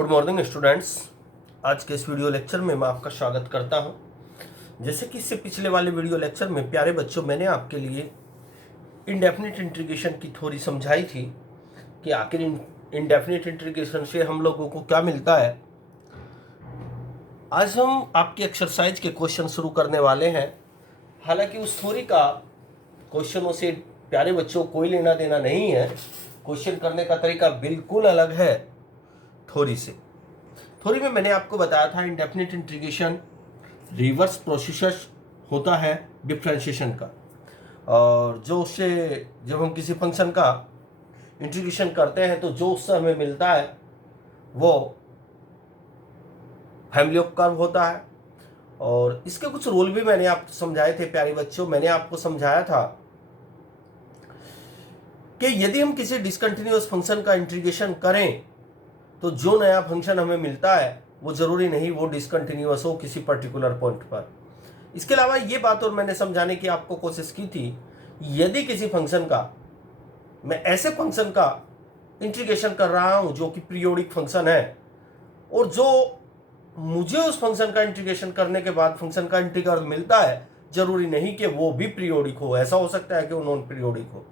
Good morning students. आज के इस वीडियो लेक्चर में मैं आपका स्वागत करता हूं। जैसे कि इससे पिछले वाले वीडियो लेक्चर में प्यारे बच्चों मैंने आपके लिए इंडेफिनिट इंटीग्रेशन की थ्योरी समझाई थी कि आखिर इंडेफिनिट इंटीग्रेशन से हम लोगों को क्या मिलता है। आज हम आपकी एक्सरसाइज के क्वेश्चन शुरू करने वाले हैं। हालांकि उस थ्योरी का क्वेश्चनों से प्यारे बच्चों कोई लेना देना नहीं है। क्वेश्चन करने का तरीका बिल्कुल अलग है थ्योरी से। थ्योरी में मैंने आपको बताया था इंडेफिनिट इंटीग्रेशन रिवर्स प्रोसेस होता है डिफरेंशिएशन का, और जो उससे जब हम किसी फंक्शन का इंटीग्रेशन करते हैं तो जो उससे हमें मिलता है वो फैमिली ऑफ कर्व होता है। और इसके कुछ रूल भी मैंने आपको समझाए थे प्यारे बच्चों। मैंने आपको समझाया था कि यदि हम किसी डिसकंटिन्यूअस फंक्शन का इंटीग्रेशन करें तो जो नया फंक्शन हमें मिलता है वो जरूरी नहीं वो डिसकंटिन्यूअस हो किसी पर्टिकुलर पॉइंट पर। इसके अलावा ये बात और मैंने समझाने की आपको कोशिश की थी, यदि किसी फंक्शन का मैं ऐसे फंक्शन का इंटीग्रेशन कर रहा हूं जो कि पीरियोडिक फंक्शन है, और जो मुझे उस फंक्शन का इंटीग्रेशन करने के बाद फंक्शन का इंटीग्रल मिलता है जरूरी नहीं कि वो भी पीरियोडिक हो, ऐसा हो सकता है कि वो नॉन पीरियोडिक हो।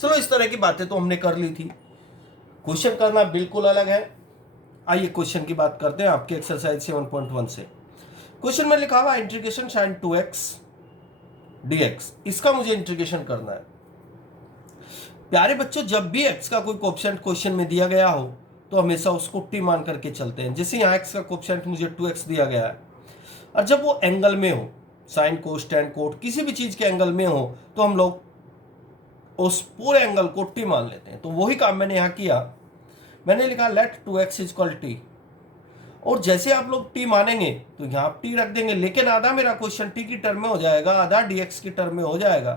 चलो, इस तरह की बातें तो हमने कर ली थी। क्वेश्चन करना बिल्कुल अलग है। आइए क्वेश्चन की बात करते हैं आपके एक्सरसाइज 7.1 से। क्वेश्चन में लिखा हुआ इंटीग्रेशन sin 2x dx, इसका मुझे इंटीग्रेशन करना है। प्यारे बच्चों, जब भी x का कोई कोएफिशिएंट क्वेश्चन में दिया गया हो तो हमेशा उसको t मान करके चलते हैं। जैसे यहाँ x का कोएफिशिएंट मुझे 2x दिया गया है, और जब वो एंगल में हो, साइन कोस टेन कोट किसी भी चीज के एंगल में हो, तो हम लोग उस पूरे एंगल को t मान लेते हैं। तो वही काम मैंने यहाँ किया। मैंने लिखा लेट 2x इक्वल टी, और जैसे आप लोग t मानेंगे तो यहाँ आप t रख देंगे, लेकिन आधा मेरा क्वेश्चन t की टर्म में हो जाएगा, आधा dx की टर्म में हो जाएगा।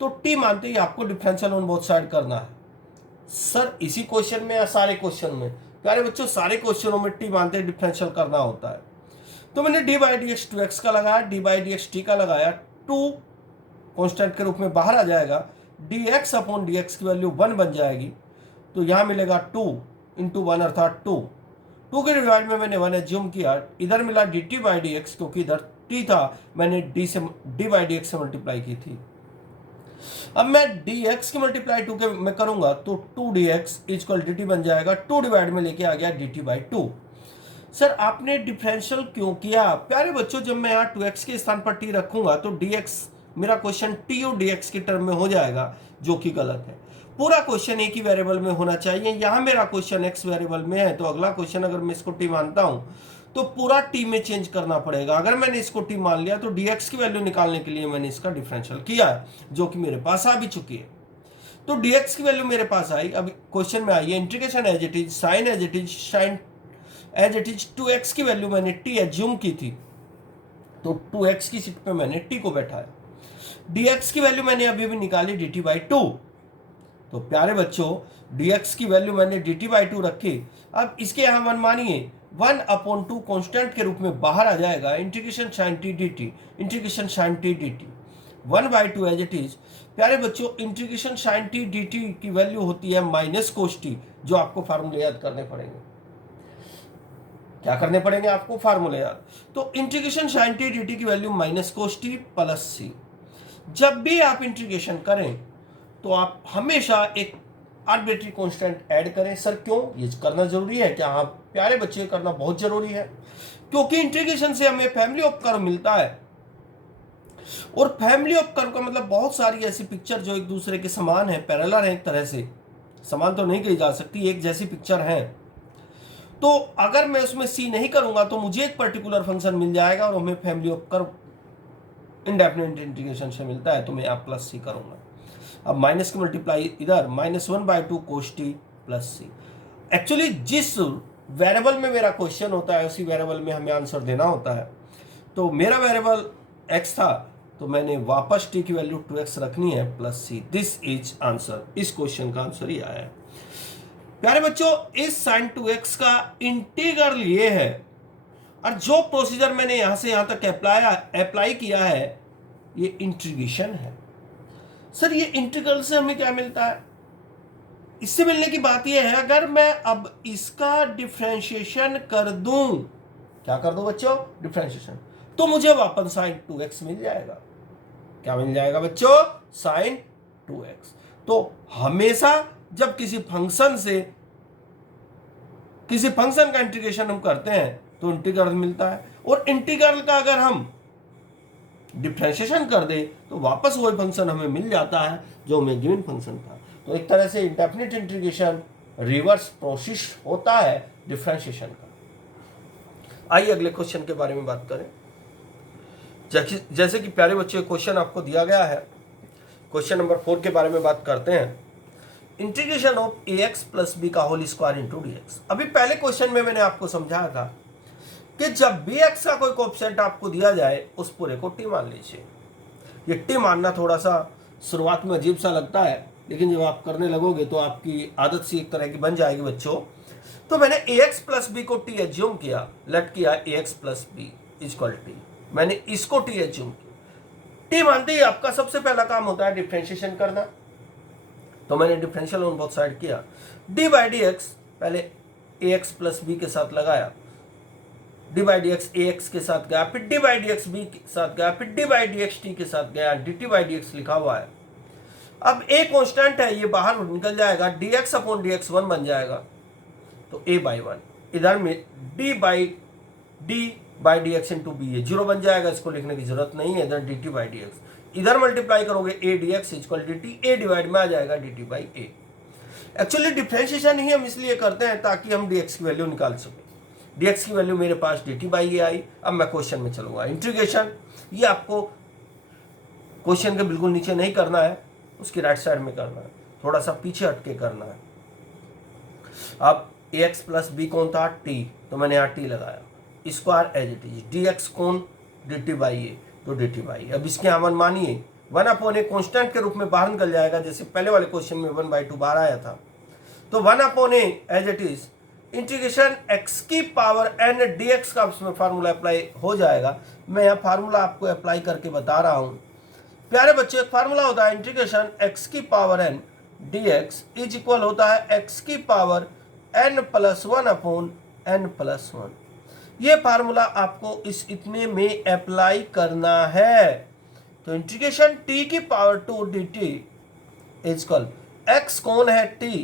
तो t मानते ही आपको डिफरेंशियल ऑन बोथ साइड करना है। सर इसी क्वेश्चन में या सारे क्वेश्चन में? प्यारे बच्चों, सारे क्वेश्चनों में t मानते ही डिफरेंशियल करना होता है। तो मैंने d by D x 2x का लगाया, d by D X T का लगाया, 2 कॉन्स्टेंट के रूप में बाहर आ जाएगा, dx अपॉन dx की वैल्यू 1 बन जाएगी। तो यहाँ मिलेगा 2 इंटू 1 अर्थात 2 के डिवाइड में मैंने 1 एज्यूम किया। इधर मिला dt बाई डी एक्स, क्योंकि इधर t था, मैंने d बाई डी एक्स से मल्टीप्लाई की थी। अब मैं dx की मल्टीप्लाई 2 के में करूंगा तो 2dx इक्वल dt बन जाएगा। 2 डिवाइड में लेके आ गया dt बाई 2। सर आपने डिफरेंशियल क्यों किया? प्यारे बच्चों, जब मैं यहाँ 2x के स्थान पर t रखूंगा तो dx मेरा क्वेश्चन t और dx की टर्म में हो जाएगा, जो कि गलत है। पूरा क्वेश्चन एक ही वेरिएबल में होना चाहिए। यहाँ मेरा क्वेश्चन x वेरिएबल में है, तो अगला क्वेश्चन अगर मैं इसको t मानता हूँ तो पूरा t में चेंज करना पड़ेगा। अगर मैंने इसको t मान लिया तो dx की वैल्यू निकालने के लिए मैंने इसका डिफरेंशियल किया है, जो कि मेरे पास आ भी चुकी है। तो dx की वैल्यू मेरे पास आई। अब क्वेश्चन में आई है integration as it is, sine as it is, sine as it is 2x की वैल्यू मैंने t एज्यूम की थी, तो 2x की सीट पे मैंने t को बैठाया। dx की वैल्यू मैंने अभी भी निकाली dt बाई 2। तो प्यारे बच्चों, dx की वैल्यू मैंने dt बाई 2 रखी। अब इसके यहाँ मन मानिए 1 अपॉन 2 कॉन्स्टेंट के रूप में बाहर आ जाएगा, integration sine t dt, integration sine t dt 1 by 2 as it is. प्यारे बच्चों, इंटीग्रेशन साइन t dt की वैल्यू होती है माइनस कोस t, जो आपको फार्मूले याद करने पड़ेंगे। क्या करने पड़ेंगे आपको? फार्मूले याद। तो इंटीग्रेशन साइन t dt की value minus cos t plus c। जब भी आप इंटीग्रेशन करें तो आप हमेशा एक आर्बिट्री कांस्टेंट ऐड करें। सर क्यों ये करना जरूरी है? क्या? हाँ प्यारे बच्चे, करना बहुत जरूरी है, क्योंकि इंटीग्रेशन से हमें फैमिली ऑफ कर्व मिलता है, और फैमिली ऑफ कर्व का मतलब बहुत सारी ऐसी पिक्चर जो एक दूसरे के समान है, पैरेलल है, एक तरह से समान तो नहीं कही जा सकती, एक जैसी पिक्चर है। तो अगर मैं उसमें सी नहीं करूंगा तो मुझे एक पर्टिकुलर फंक्शन मिल जाएगा, और हमें family of curve indefinite integration से मिलता है, तो मैं यहाँ प्लस सी करूंगा। अब माइनस की मल्टीप्लाई इधर, -1 by 2 cos T plus C. Actually जिस वेरिएबल में मेरा क्वेश्चन होता है उसी वेरिएबल में हमें आंसर देना होता है। तो मेरा वेरिएबल x था, तो मैंने वापस t की वैल्यू 2x रखनी है plus C. This is answer. इस क्वेश्चन का आंसर ही आया है। प्यारे बच्चों, इस sin 2x का इंटीग्रल ये है, और जो प्रोसीजर मैंने यहां से यहां तक अप्लाई किया है ये इंटीग्रेशन है। सर ये इंटीग्रल से हमें क्या मिलता है? इससे मिलने की बात यह है, अगर मैं अब इसका डिफरेंशिएशन कर दूं, क्या कर दूं बच्चों, डिफरेंशिएशन, तो मुझे वापस साइन 2x मिल जाएगा। क्या मिल जाएगा बच्चों, साइन 2x। तो हमेशा जब किसी फंक्शन का इंटीग्रेशन हम करते हैं तो इंटीग्रल मिलता है, और इंटीग्रल का अगर हम डिफरेंशिएशन कर दे तो वापस वही फंक्शन हमें मिल जाता है जो हमें गिवन फंक्शन था। तो एक तरह से इंडेफिनिट इंटीग्रेशन रिवर्स प्रोसेस होता है डिफरेंशिएशन का। आइए अगले क्वेश्चन के बारे में बात करें। जैसे कि प्यारे बच्चों, क्वेश्चन आपको दिया गया है, क्वेश्चन नंबर 4 के बारे में बात करते हैं। Integration of ax plus B का होल स्क्वायर इंटू dx। अभी पहले क्वेश्चन में मैंने आपको समझाया था कि जब bx का कोई कोएफिशिएंट आपको दिया जाए उस पूरे को t मान लीजिए। ये t मानना थोड़ा सा शुरुआत में अजीब सा लगता है, लेकिन जब आप करने लगोगे तो आपकी आदत सी एक तरह की बन जाएगी बच्चों। तो मैंने ax प्लस बी को t एज्यूम किया, लेट किया ax plus B equal t, मैंने इसको t एज्यूम किया। t मानते ही आपका सबसे पहला काम होता है डिफरेंशिएशन करना, तो मैंने डिफरेंशियल ऑन बोथ साइड किया। डी बाई डी एक्स पहले ax प्लस बी के साथ लगाया, D by D X A X के साथ गया, फिर D by D X B के साथ गया, फिर D by D X T के साथ गया, D T by D X लिखा हुआ है। अब ए कांस्टेंट है, ये बाहर निकल जाएगा, D X upon D X 1 बन जाएगा, तो ए बाई 1। इधर में D by D X into B, ये 0 बन जाएगा, इसको लिखने की जरूरत नहीं है। इधर D T by D X, इधर मल्टीप्लाई करोगे A D X equal D T, A divide में आ जाएगा D T by A. Actually differentiation ही हम इसलिए करते हैं ताकि हम डी एक्स की वैल्यू निकाल सकें। डी एक्स की वैल्यू मेरे पास डी टी बाई ए आई। अब मैं क्वेश्चन में चलूंगा। इंटीग्रेशन ये आपको क्वेश्चन के बिल्कुल नीचे नहीं करना है, उसकी राइट साइड में करना है, थोड़ा सा पीछे हटके करना है। अब ए एक्स प्लस बी कौन था, टी, तो मैंने यहाँ टी लगाया, square as it is, D X कौन, डी टी बाई ए, तो डी टी बाई। अब इसके यहाँ 1 मानिए, 1 अपॉन ए कॉन्स्टेंट के रूप में बाहर निकल जाएगा, जैसे पहले वाले क्वेश्चन में 1/2 बाहर आया था। तो 1 upon A as it is, integration x की पावर n dx का उसमें फार्मूला अप्लाई हो जाएगा। मैं यहाँ फार्मूला आपको अप्लाई करके बता रहा हूँ। प्यारे बच्चे, एक फार्मूला होता है इंटीग्रेशन x की power n dx is equal होता है x की power n plus 1 upon n plus 1। ये फार्मूला आपको इस इतने में अप्लाई करना है। तो इंटीग्रेशन t की power 2 dt is equal, x कौन है t,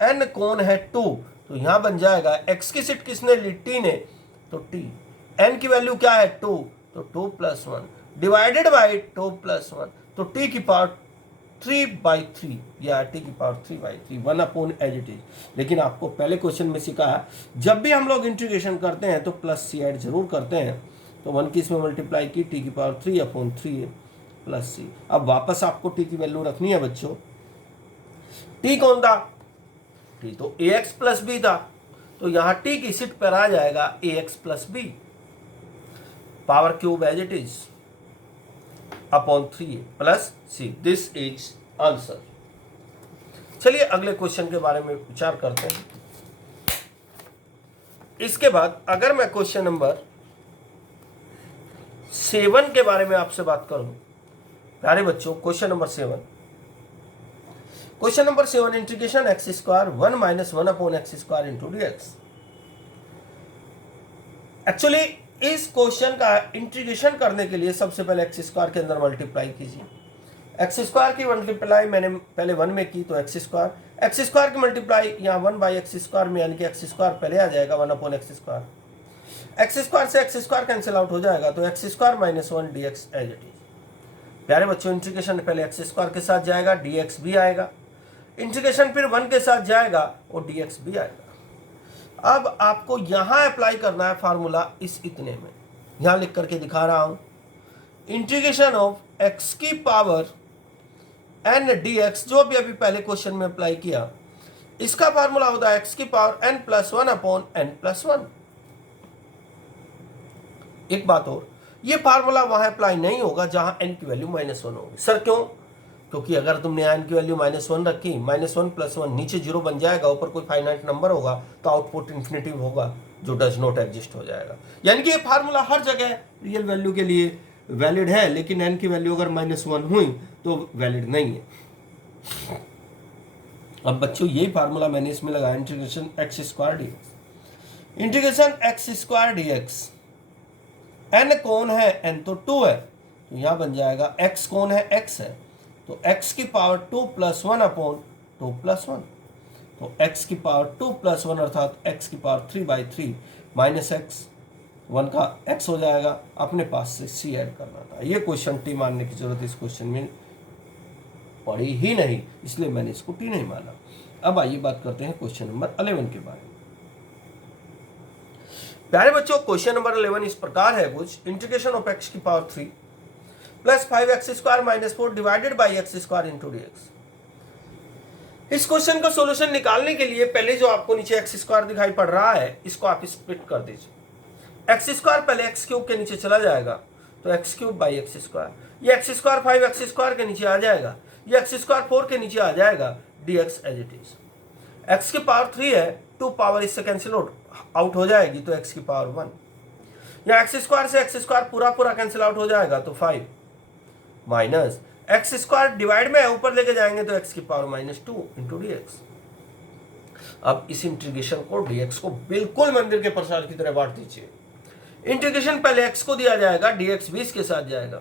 n कौन है 2, तो यहां बन जाएगा x की सीट किसने ली, t ने, तो t, n की वैल्यू क्या है 2, तो 2 प्लस 1 डिवाइडेड बाई 2 प्लस 1, तो t की पावर 3/3 या t की power 3/3, 1 upon as it is. लेकिन आपको पहले क्वेश्चन में सिखा है, जब भी हम लोग इंटीग्रेशन करते हैं तो प्लस c ऐड जरूर करते हैं। तो 1 की इसमें मल्टीप्लाई की, t की पावर 3 अपॉन 3 प्लस c। अब वापस आपको t की वैल्यू रखनी है बच्चों। t कौन था, t तो ax प्लस बी था, तो यहां t की सीट पर आ जाएगा ax plus B, power cube as it is upon 3 plus c। This is answer. चलिए अगले क्वेश्चन के बारे में विचार करते हैं। इसके बाद अगर मैं क्वेश्चन नंबर 7 के बारे में आपसे बात करूं, प्यारे बच्चों, question number 7, question number 7, integration X square 1 minus 1 upon X square into D x. Actually इस क्वेश्चन का इंटीग्रेशन करने के लिए सबसे पहले एक्स स्क्वायर के अंदर मल्टीप्लाई कीजिए। एक्स स्क्वायर की मल्टीप्लाई मैंने पहले 1 में की, तो एक्स स्क्वायर की मल्टीप्लाई यहाँ 1 बाई एक्स स्क्वायर में, यानी कि एक्स स्क्वायर पहले आ जाएगा 1 upon X square. X square से एक्स स्क्वायर कैंसिल आउट हो जाएगा, तो X square minus 1 D X as it is. प्यारे बच्चों, इंटीग्रेशन पहले एक्स स्क्वायर के साथ जाएगा, डी एक्स भी आएगा, इंटीग्रेशन फिर 1 के साथ जाएगा और डी एक्स भी आएगा। अब आपको यहां अप्लाई करना है फार्मूला इस इतने में, यहां लिख करके दिखा रहा हूं। इंटीग्रेशन ऑफ एक्स की पावर n dx, जो भी अभी पहले क्वेश्चन में अप्लाई किया, इसका फार्मूला होता है एक्स की power n plus 1 upon n plus 1। एक बात और, ये फार्मूला वहां अप्लाई नहीं होगा जहां n की वैल्यू -1 होगी। सर क्यों? क्योंकि अगर तुमने n की वैल्यू -1 रखी, -1 प्लस 1 नीचे 0 बन जाएगा, ऊपर कोई फाइनाइट नंबर होगा तो आउटपुट इन्फिनिटिव होगा, जो डज नॉट एग्जिस्ट हो जाएगा। यानी कि ये फार्मूला हर जगह रियल वैल्यू के लिए वैलिड है, लेकिन n की वैल्यू अगर -1 हुई तो वैलिड नहीं है। अब बच्चों यही फार्मूला मैंने इसमें लगाया, integration X square D X. Integration X square D X, N कौन है, एन तो 2 है, तो यहाँ बन जाएगा एक्स कौन है, एक्स है, तो एक्स की पावर 2 + 1 अपॉन 2 + 1, तो एक्स की पावर 2 + 1 अर्थात एक्स की पावर 3/3 माइनस एक्स, 1 का एक्स हो जाएगा। अपने पास से सी ऐड करना था। ये क्वेश्चन टी मानने की जरूरत इस क्वेश्चन में पड़ी ही नहीं, इसलिए मैंने इसको टी नहीं माना। अब आइए बात करते हैं क्वेश्चन नंबर 11 के बारे में। प्यारे बच्चों, क्वेश्चन नंबर 11 इस प्रकार है कुछ, इंटीग्रेशन ऑफ एक्स की power 3 + 5x² - 4 divided by x² into dx। इस क्वेश्चन का सॉल्यूशन निकालने के लिए पहले जो आपको नीचे x² दिखाई पड़ रहा है, इसको आप स्प्लिट कर दीजिए। x² पहले x³ के नीचे चला जाएगा, तो x³ बाई x², ये x² 5x² के नीचे आ जाएगा, ये x² 4 के नीचे आ जाएगा, dx as it is. x की पावर 3 है, 2 पावर इससे कैंसिल आउट हो जाएगी, तो x की पावर 1, या x² से x² पूरा कैंसिल आउट हो जाएगा, तो 5 माइनस x² डिवाइड में ऊपर लेके जाएंगे तो x की पावर -2 इंटू dx। अब इस इंटीग्रेशन को dx को बिल्कुल मंदिर के प्रसाद की तरह बांट दीजिए। इंटीग्रेशन पहले x को दिया जाएगा, dx भी इसके साथ जाएगा।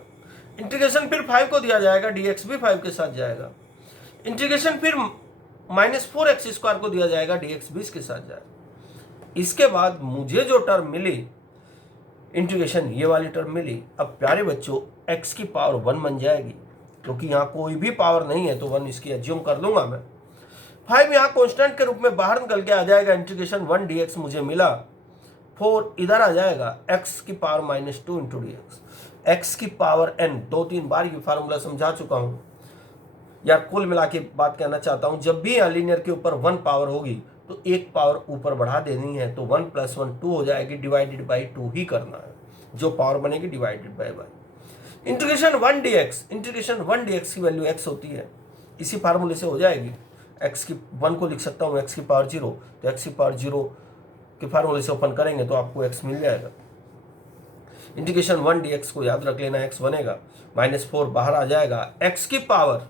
इंटीग्रेशन फिर 5 को दिया जाएगा, dx भी 5 के साथ जाएगा। इंटीग्रेशन फिर -4x² को दिया जाएगा, dx भी इसके साथ जाएगा। इसके बाद मुझे जो टर्म मिली इंटीग्रेशन, ये वाली टर्म मिली। अब प्यारे बच्चों, x की पावर 1 बन जाएगी, क्योंकि यहाँ कोई भी पावर नहीं है तो 1 इसकी एज्यूम कर लूंगा मैं। 5 यहाँ कांस्टेंट के रूप में बाहर निकल के आ जाएगा, इंटीग्रेशन 1 dx मुझे मिला, 4 इधर आ जाएगा, x की पावर -2 इंटू dx। x की पावर n 2-3 बार ये फार्मूला समझा चुका हूँ यार। कुल मिला के बात कहना चाहता हूँ, जब भी लीनियर के ऊपर 1 पावर होगी तो एक पावर ऊपर बढ़ा देनी है, तो 1 + 1 2 हो जाएगी, डिवाइडेड बाई 2 ही करना है, जो पावर बनेगी divided by integration 1 dx। Integration 1 dx की वैल्यू x होती है, इसी फार्मूले से हो जाएगी। x की 1 को लिख सकता हूँ x की पावर 0, तो x की पावर 0 के फार्मूले से ओपन करेंगे तो आपको x मिल जाएगा। इंटीग्रेशन 1 dx को याद रख लेना, x बनेगा, -4 बाहर आ जाएगा, x की पावर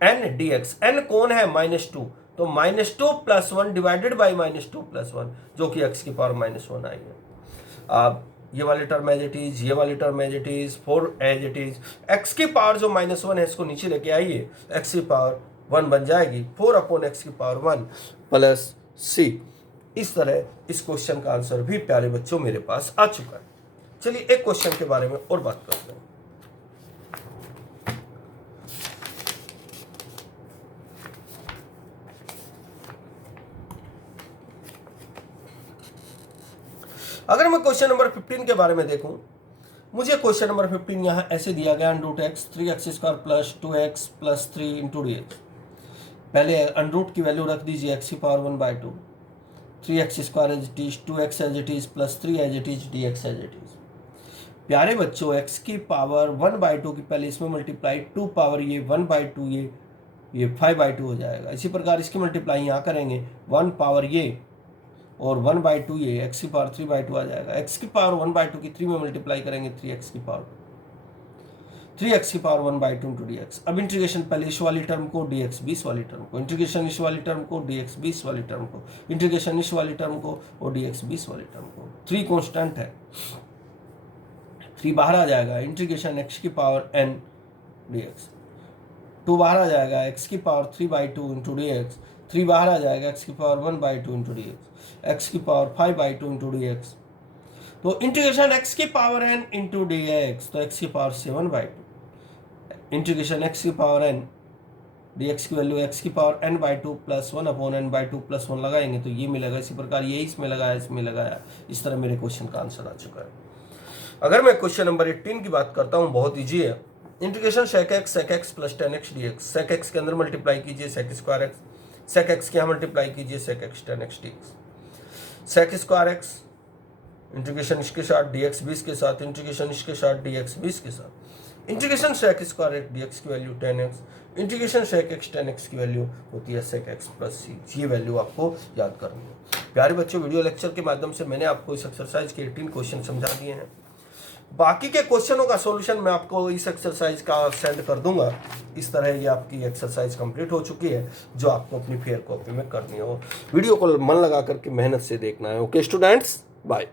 n dx, n कौन है, -2, तो -2 + 1 डिवाइडेड बाई -2 + 1, जो कि x की पावर -1 आई है। अब ये वाली टर्म एज इट इज, ये वाली term as it is, 4 as it is. x की पावर जो -1 है इसको नीचे लेके आइए, x की पावर 1 बन जाएगी, 4/x की पावर 1 प्लस c। इस तरह इस क्वेश्चन का आंसर भी प्यारे बच्चों मेरे पास आ चुका है। चलिए एक क्वेश्चन के बारे में और बात करते हैं। अगर मैं क्वेश्चन नंबर 15 के बारे में देखूं, मुझे क्वेश्चन नंबर 15 यहाँ ऐसे दिया गया, √x 3x² + 2x + 3 into dx। पहले अंडरूट की वैल्यू रख दीजिए, x की power 1/2, 3x² as it is, 2x as it is, +3 as it is, dx as it is. प्यारे बच्चों, x की पावर 1/2 की पहले इसमें मल्टीप्लाई, 2 पावर ये 1/2, ये 5/2 हो जाएगा। इसी प्रकार इसकी मल्टीप्लाई यहाँ करेंगे, 1 पावर ये और 1/2 ये, x की पावर 3/2 आ जाएगा। x की पावर 1/2 की 3 में मल्टीप्लाई करेंगे, 3x की पावर 1/2 इंटू dx। अब इंटीग्रेशन पहले इस वाली टर्म को, dx 20 वाली टर्म को, इंटीग्रेशन इस वाली टर्म को, dx 20 वाली टर्म को, इंटीग्रेशन इस वाली टर्म को और dx 20 वाली टर्म को। 3 कांस्टेंट है, 3 बाहर आ जाएगा, इंटीग्रेशन x की पावर n dx, 2 बाहर आ जाएगा, x की पावर 3/2 इंटू dx, 3 बाहर आ जाएगा, x की पावर 1/2 इंटू dx, x की पावर 5/2 इंटू dx। तो इंटीग्रेशन x की पावर n इंटू dx, तो x की पावर 7/2, इंटीग्रेशन x की पावर n dx की वैल्यू x की पावर n/2 + 1/n/2 + 1 लगाएंगे तो ये मिलेगा। इसी प्रकार ये इसमें लगाया, इसमें लगाया, इस तरह मेरे क्वेश्चन का आंसर आ चुका है। अगर मैं क्वेश्चन नंबर 18 की बात करता हूँ, बहुत ईजी है। Integration sec x + 10x dx। sec x के अंदर मल्टीप्लाई कीजिए sec² x, sec x के यहाँ मल्टीप्लाई कीजिए sec x 10x dx। sec² x integration इसके साथ, dx 20 के साथ, इंटीग्रेशन इसके साथ, dx 20 के साथ, इंटीग्रेशन sec² x dx की value 10x, integration sec x 10x की वैल्यू होती है sec x + c। ये वैल्यू आपको याद करनी है। प्यारे बच्चों, वीडियो लेक्चर के माध्यम से मैंने आपको इस एक्सरसाइज के 18 क्वेश्चन समझा दिए हैं। बाकी के क्वेश्चनों का सॉल्यूशन मैं आपको इस एक्सरसाइज का सेंड कर दूंगा। इस तरह ये आपकी एक्सरसाइज कंप्लीट हो चुकी है जो आपको अपनी फेयर कॉपी में करनी हो। वीडियो को मन लगा करके मेहनत से देखना है। Okay students, bye.